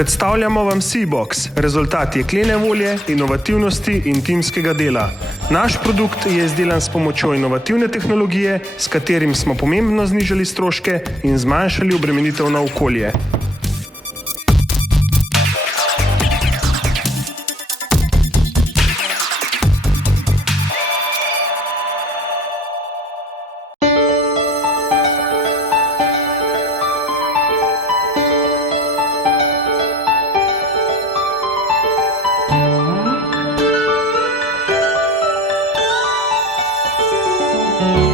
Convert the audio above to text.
Predstavljamo vam Seabox, rezultat jeklene volje, inovativnosti in timskega dela. Naš produkt je izdelan s pomočjo inovativne tehnologije, s katerim smo pomembno znižali stroške in zmanjšali obremenitev na okolje. Thank you.